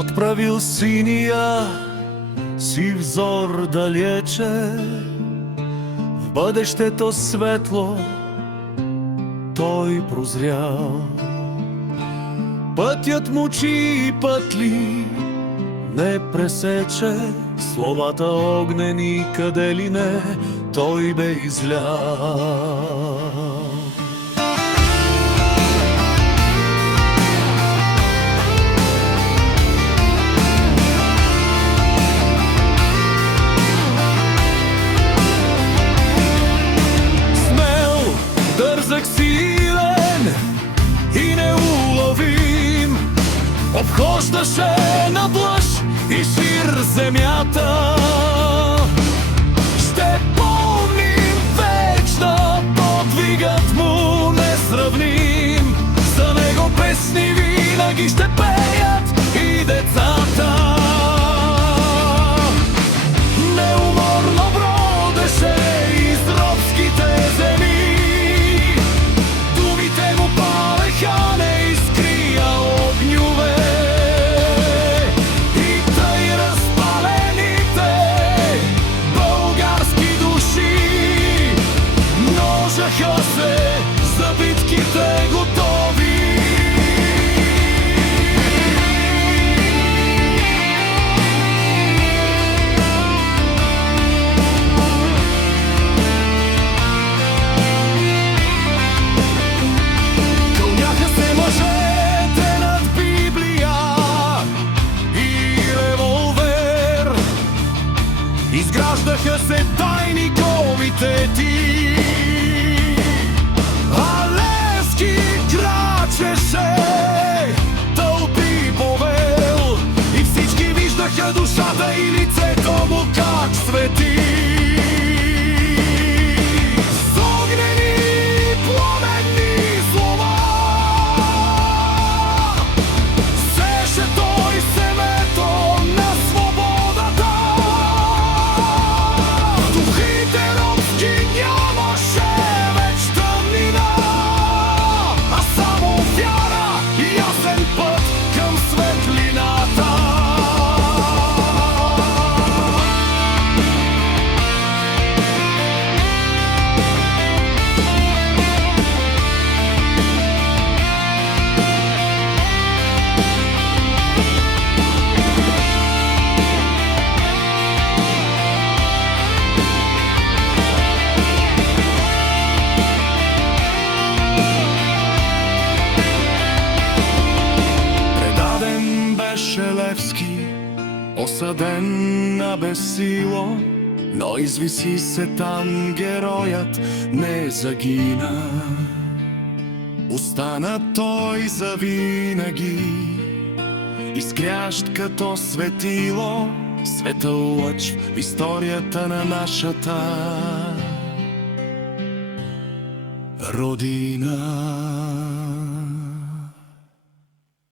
Отправил синия си взор далече, в бъдещето светло той прозрял. Пътят мучи и пътли не пресече, словата огнени къде ли не той бе излял. Смел, дързък, силен и неуловим, обхождаше надлъж и шир земята. Ще помним вечно подвигът му несравним, за него песни винаги ще пеят и децата. Неуморно бродеше из робските земи, думите му палеха неискрия огньове. Множаха се за битките готови. Кълняха се мъжете над Библия и револвер, изграждаха се тайни комитети. Тълпи повел и всички виждаха душата и лицето му как свети. С огнени пламенни слова сеше той семето на свободата. Духите робски нямаше веч тъмнина, а само вяра и ясен път към светлината. Левски, осъден на безсило, но извиси се там, героят не загина. Остана той завинаги, изгрящ като светило, светъл лъч в историята на нашата родина.